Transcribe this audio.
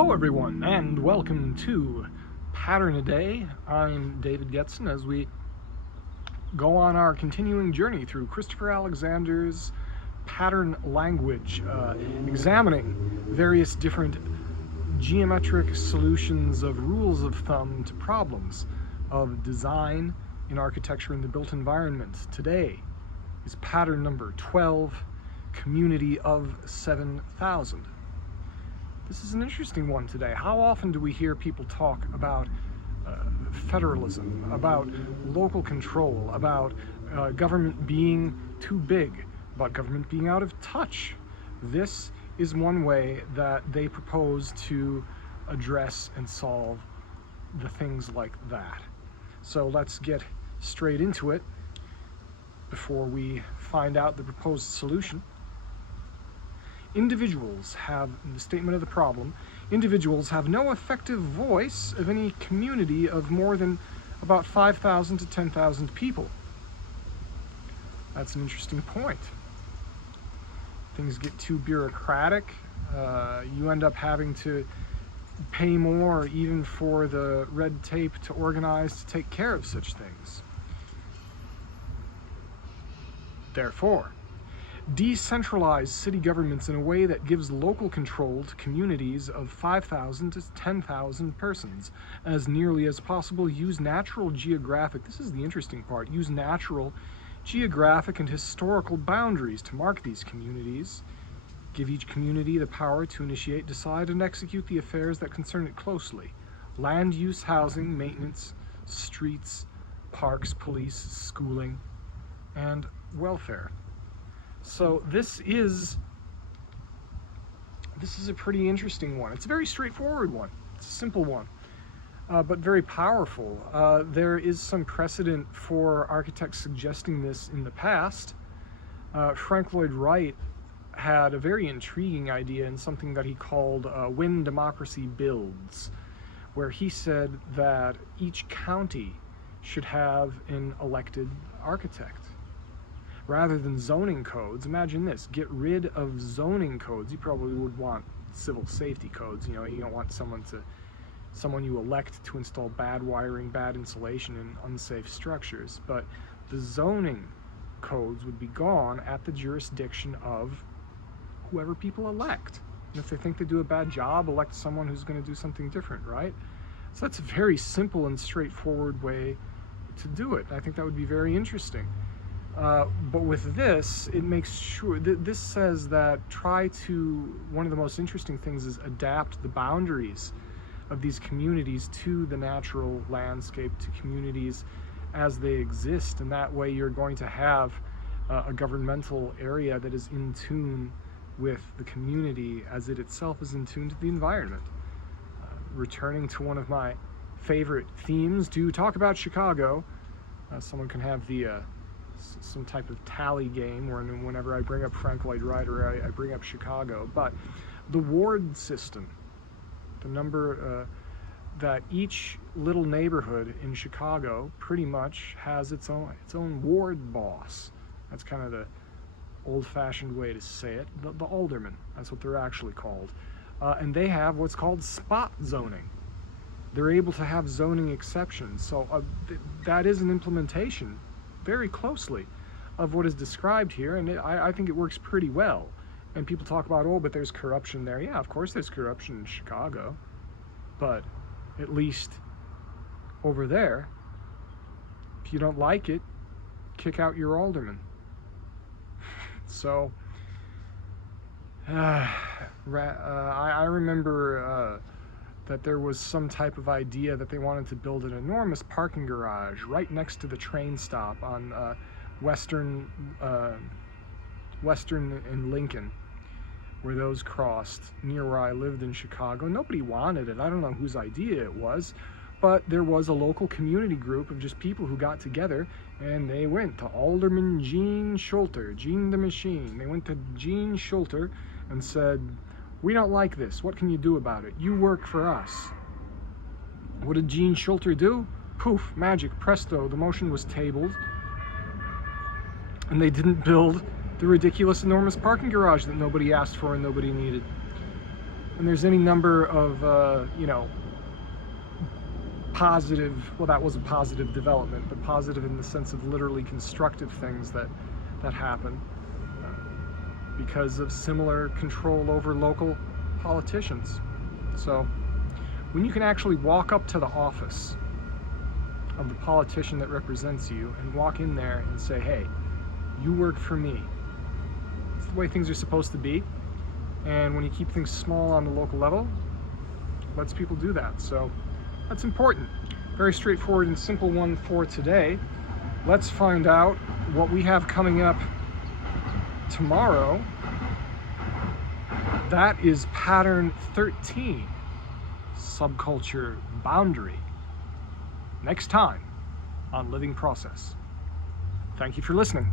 Hello everyone, and welcome to Pattern a Day. I'm David Getson as we go on our continuing journey through Christopher Alexander's pattern language, examining various different geometric solutions of rules of thumb to problems of design in architecture in the built environment. Today is pattern number 12, Community of 7,000. This is an interesting one today. How often do we hear people talk about federalism, about local control, about government being too big, about government being out of touch? This is one way that they propose to address and solve the things like that. So let's get straight into it before we find out the proposed solution. Individuals have, in the statement of the problem, individuals have no effective voice of any community of more than about 5,000 to 10,000 people. That's an interesting point. Things get too bureaucratic. You end up having to pay more even for the red tape to organize to take care of such things. Therefore, decentralize city governments in a way that gives local control to communities of 5,000 to 10,000 persons. As nearly as possible, use natural geographic, this is the interesting part, use natural geographic and historical boundaries to mark these communities. Give each community the power to initiate, decide, and execute the affairs that concern it closely. Land use, housing, maintenance, streets, parks, police, schooling, and welfare. So this is a pretty interesting one. It's a very straightforward one. It's a simple one, but very powerful. There is some precedent for architects suggesting this in the past. Lloyd Wright had a very intriguing idea in something that he called When Democracy Builds, where he said that each county should have an elected architect. Rather than zoning codes, imagine this, get rid of zoning codes. You probably would want civil safety codes. You know, you don't want someone you elect to install bad wiring, bad insulation in unsafe structures. But the zoning codes would be gone at the jurisdiction of whoever people elect. And if they think they do a bad job, elect someone who's going to do something different, right? So that's a very simple and straightforward way to do it. I think that would be very interesting. But with this, it makes sure that this says that one of the most interesting things is adapt the boundaries of these communities to the natural landscape, to communities as they exist. And that way you're going to have a governmental area that is in tune with the community as it itself is in tune to the environment. Returning to one of my favorite themes, to talk about Chicago, someone can have some type of tally game whenever I bring up Lloyd Wright or I bring up Chicago. But the ward system, the number that each little neighborhood in Chicago pretty much has its own ward boss. That's kind of the old-fashioned way to say it. The alderman, that's what they're actually called. And they have what's called spot zoning. They're able to have zoning exceptions. So that is an implementation very closely of what is described here, and I think it works pretty well. And people talk about, oh, but there's corruption there. Yeah, of course there's corruption in Chicago, but at least over there, if you don't like it, kick out your alderman. So I remember that there was some type of idea that they wanted to build an enormous parking garage right next to the train stop on Western and Lincoln, where those crossed near where I lived in Chicago. Nobody wanted it. I don't know whose idea it was, but there was a local community group of just people who got together and they went to Alderman Gene Schulter, Gene the Machine. They went to Gene Schulter and said, "We don't like this. What can you do about it? You work for us." What did Gene Schulter do? Poof, magic, presto, the motion was tabled. And they didn't build the ridiculous, enormous parking garage that nobody asked for and nobody needed. And there's any number of, you know, positive, well, that was a positive development, but positive in the sense of literally constructive things that happen because of similar control over local politicians. So when you can actually walk up to the office of the politician that represents you and walk in there and say, hey, you work for me. It's the way things are supposed to be. And when you keep things small on the local level, it lets people do that. So that's important. Very straightforward and simple one for today. Let's find out what we have coming up tomorrow. That is pattern 13, subculture boundary. Next time on Living Process. Thank you for listening.